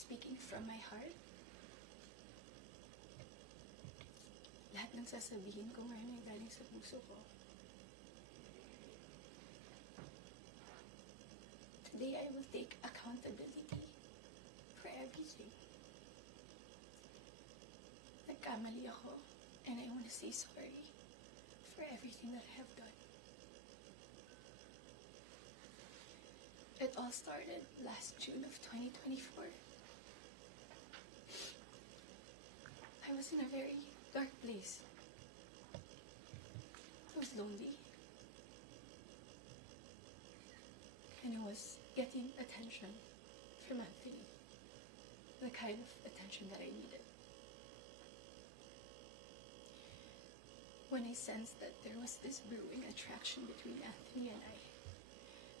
speaking from my heart. Lahat ng sasabihin ko ngayon ay galing sa puso ko. Today, I will take accountability for everything. Nagkamali ako, and I want to say sorry for everything that I have done. It all started last June of 2024. I was in a very dark place. I was lonely. And I was getting attention from Anthony. The kind of attention that I needed. When I sensed that there was this brewing attraction between Anthony and I,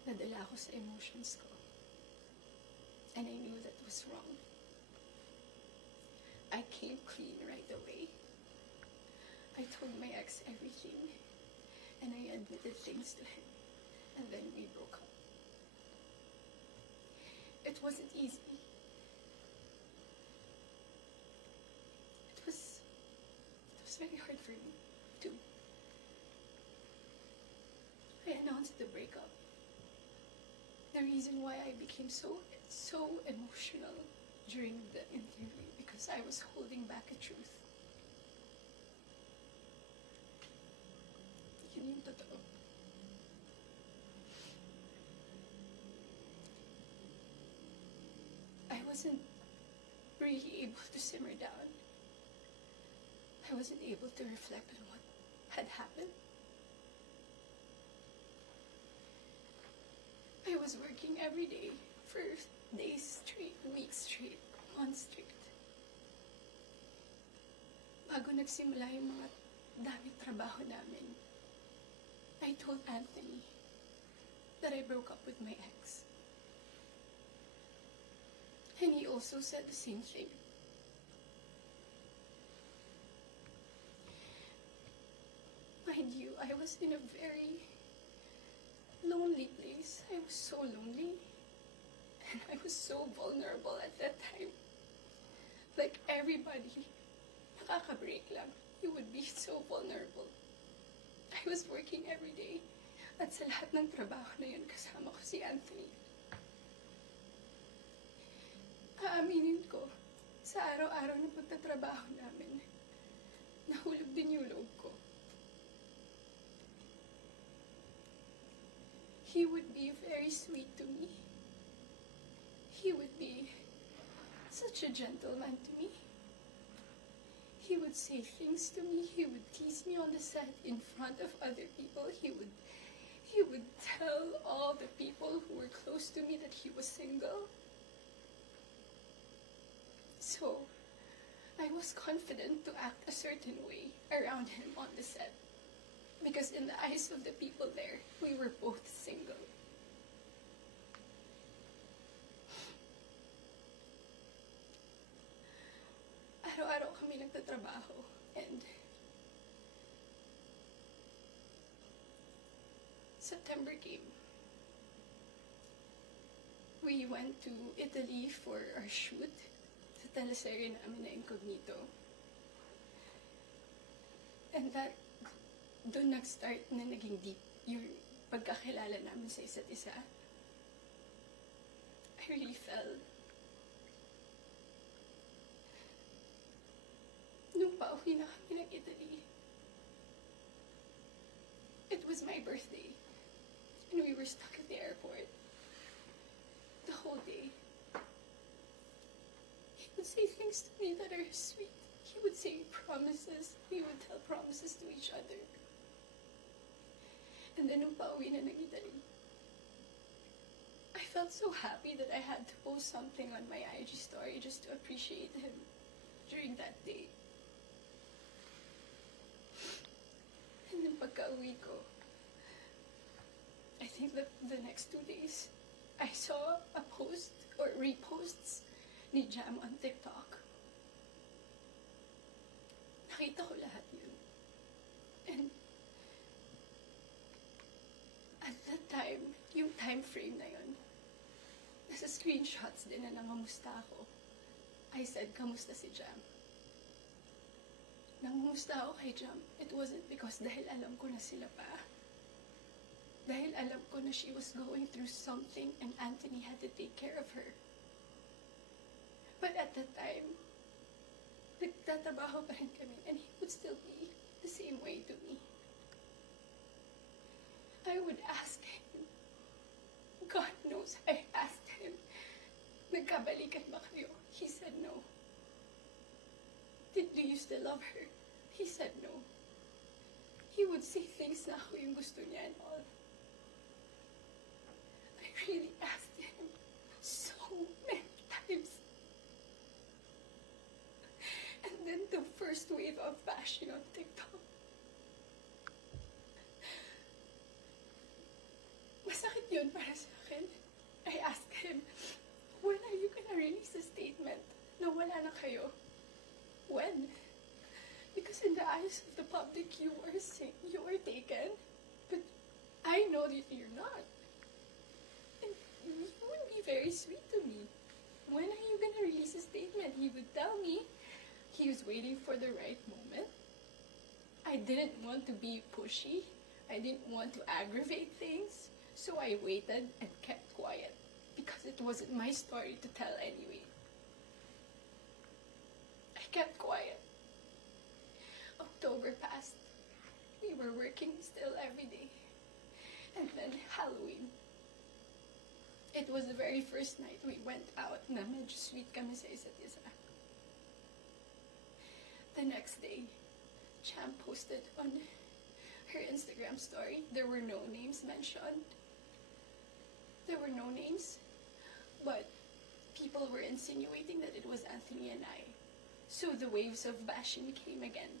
nadala ako sa emotions ko. And I knew that was wrong. I came clean right away. I told my ex everything. And I admitted things to him. And then we broke up. It wasn't easy. It was very hard for me, too. I announced the breakup. The reason why I became so emotional during the interview, because I was holding back a truth. Yun yung totoo. I wasn't really able to simmer down. I wasn't able to reflect on what had happened. I was working every day for days straight, weeks straight, months straight. Bago nagsimula yung mga daming trabaho namin, I told Anthony that I broke up with my ex. And he also said the same thing. Mind you, I was in a very lonely place. I was so lonely. And I was so vulnerable at that time. Like everybody, nakaka-break lang. You would be so vulnerable. I was working every day. At sa lahat ng trabaho na yun, kasama ko si Anthony. Aaminin ko, sa araw-araw ng pagtatrabaho namin, nahulog din yung loob ko. He would be very sweet to me. He would be such a gentleman to me. He would say things to me. He would tease me on the set in front of other people. He would tell all the people who were close to me that he was single. So, I was confident to act a certain way around him on the set. Because in the eyes of the people there, we were both single. Araw-araw kami nagtatrabaho, and September came. We went to Italy for our shoot sa teleserye namin na Incognito. And doon nag-start na naging deep yung pagkakilala namin sa isa't isa. I really fell. Nung pauwi na kami ng Italy, it was my birthday. And we were stuck at the airport. The whole day. He would say things to me that are sweet. He would say promises. We would tell promises to each other. And then nung pauwi na ng Italy, I felt so happy that I had to post something on my IG story just to appreciate him during that day. And then pagka-uwi ko, I think that the next 2 days, I saw a post or reposts ni Jam on TikTok. Nakita ko lahat yun. And at that time, yung time frame na yun, nasa screenshots din na nangamusta ako. I said, kamusta si Jam? Nangumusta ako kay Jam, it wasn't because dahil alam ko na sila pa. Dahil alam ko na she was going through something and Anthony had to take care of her. But at that time, nagtatrabaho pa rin kami and he would still be the same way to me. I would ask him. God knows I asked him. Nagkabalikan ba kayo? He said no. Do you still love her? He said no. He would say things na ako yung gusto niya and all. I really asked him so many times. And then the first wave of bashing on TikTok. Masakit yun para sa akin. I asked him, when are you gonna release a statement na wala na kayo? When? Because in the eyes of the public, you are taken. But I know that you're not. And you would be very sweet to me. When are you gonna release a statement? He would tell me he was waiting for the right moment. I didn't want to be pushy. I didn't want to aggravate things. So I waited and kept quiet because it wasn't my story to tell anyway. I kept quiet. October passed. We were working still every day. And then Halloween. It was the very first night we went out na medyo sweet kami sa isa't isa. The next day, Cham posted on her Instagram story. There were no names mentioned. There were no names, but people were insinuating that it was Anthony and I. So the waves of bashing came again.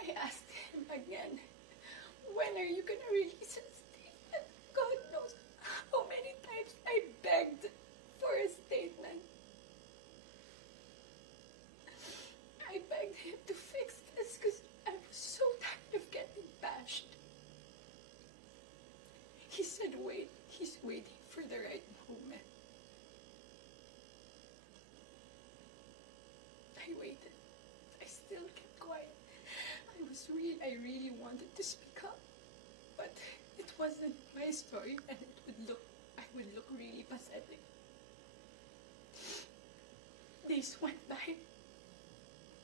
I asked him again, when are you gonna release a statement? God knows how many times I begged for a statement. I begged him to fix this because I was so tired of getting bashed. He said, wait, he's waiting for the right moment. I waited. I still kept quiet. I really wanted to speak up, but it wasn't my story and I would look really pathetic. Days went by.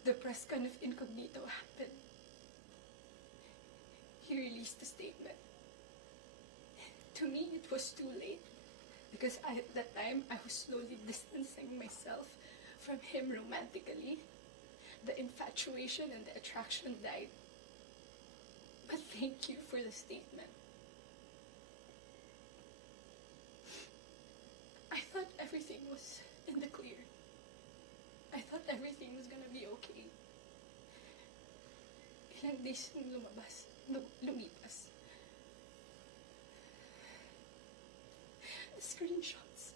The press con of Incognito happened. He released a statement. To me, it was too late because at that time, I was slowly distancing myself from him romantically. The infatuation and the attraction died. But thank you for the statement. I thought everything was in the clear. I thought everything was gonna be okay. Ilang days nung lumipas. The screenshots.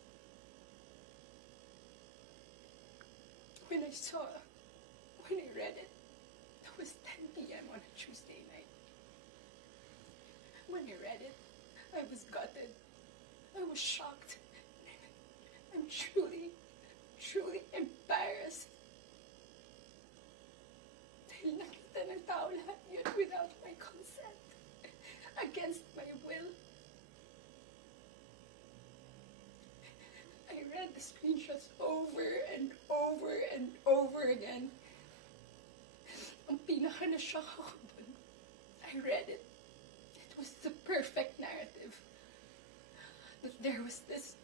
When I read it, it was 10 p.m. on a Tuesday night. When I read it, I was gutted. I was shocked. I'm truly, truly embarrassed. Dahil nakita ng tao lahat yun without my consent. Against my will. I read the screenshots over and over and over again. Ang pinaka-na-shock ako dun, I read it. It was the perfect narrative. That there was this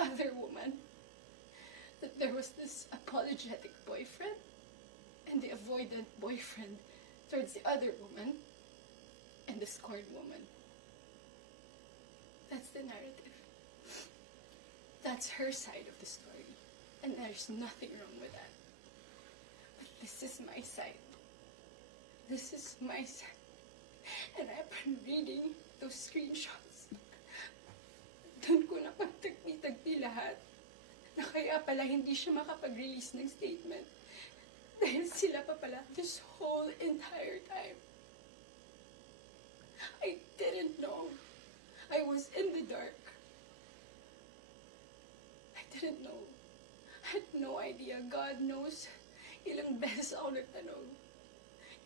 other woman. That there was this apologetic boyfriend. And the avoidant boyfriend towards the other woman. And the scorned woman. That's the narrative. That's her side of the story. And there's nothing wrong with that. But this is my side. This is my side. And I've been reading those screenshots. Doon ko na pagtagpi-tagpi lahat. Na kaya pala hindi siya makapag-release ng statement. Dahil sila pa pala this whole entire time. I didn't know. I was in the dark. I didn't know. had no idea. God knows, ilang beses ako nagtanong.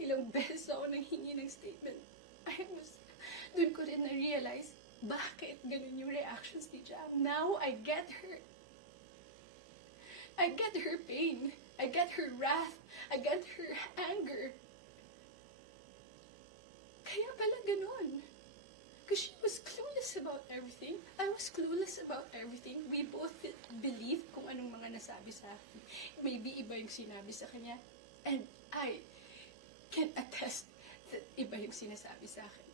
Ilang beses ako nanghingi ng statement. Doon ko rin na-realize, bakit ganun yung reactions ni Jam. Now, I get her. I get her pain. I get her wrath. I get her anger. Kaya pala ganun. Because she was clueless about everything. I was clueless about everything. We both believe kung anong mga nasabi sa akin. Maybe iba yung sinabi sa kanya. And I can attest that iba yung sinasabi sa akin.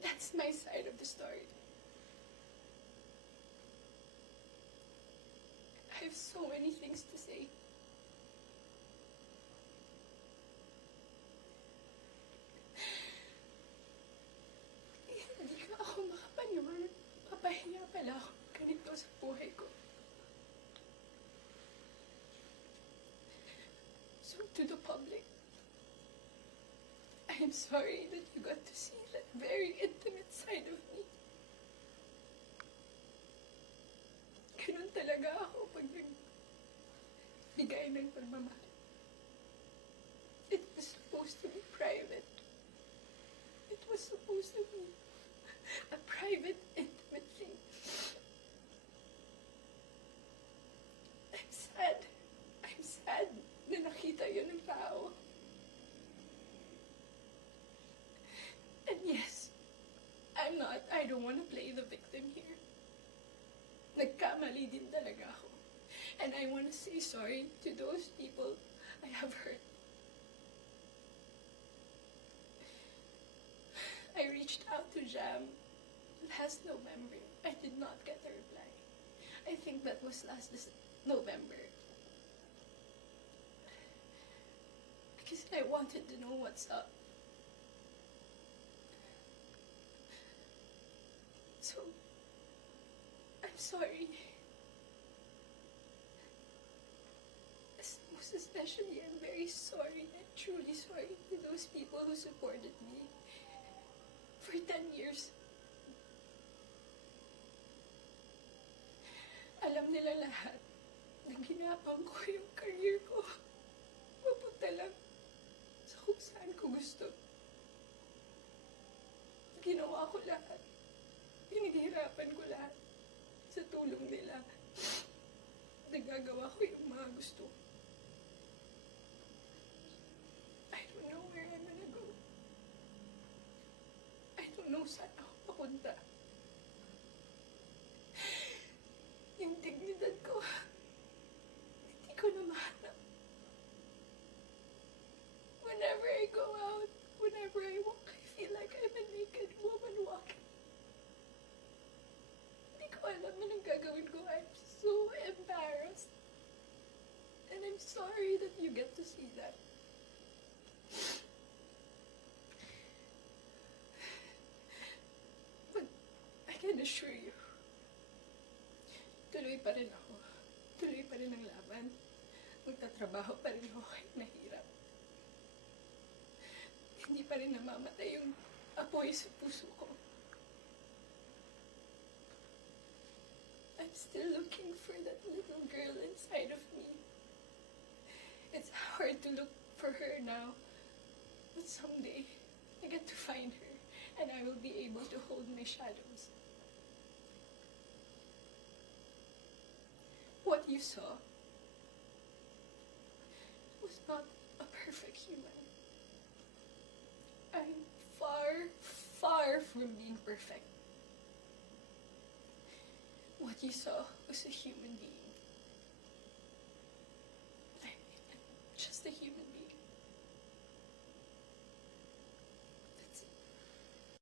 That's my side of the story. I have so many things to say. Hindi ka ako makapaniwala. Papahiya pala ako ganito sa buhay ko. So to the public, I am sorry that you got to see that very intimate side of me. Ganun talaga ako pag nagbigay ng pagmamahal. It was supposed to be private. It was supposed to be a private, intimate thing. I'm sad. I'm sad na nakita yun ng tao. And yes, I don't want to play the victim here. Nagkamali din talaga ako. And I want to say sorry to those people I have hurt. I reached out to Jam last November. I did not get a reply. I think that was last November. Because I wanted to know what's up. So, I'm sorry. Most especially, I'm very sorry. I'm truly sorry to those people who supported me for 10 years. Alam nila lahat na ginapang ko yung career ko. Mapunta lang sa kung saan ko gusto. Ginawa ko lahat. Pinaghirapan ko lahat sa tulong nila. Nagagawa ko yung mga gusto. I don't know where I'm gonna go. I don't know saan ako papunta. Yung dignidad ko, hindi ko na mahanap. Whenever I go out, whenever I walk, I feel like I'm a naked woman walking. Hindi ko alam anong gagawin ko. I'm so embarrassed. And I'm sorry that you get to see that. But I can assure you, tuloy pa rin ako. Tuloy pa rin ang laban. Magtatrabaho pa rin ako kahit nahirap. Hindi pa rin namamatay yung apoy sa puso ko. I'm still looking for that little girl inside of me. It's hard to look for her now, but someday I get to find her and I will be able to hold my shadows. What you saw was not a perfect human. I'm far, far from being perfect. What you saw was a human being.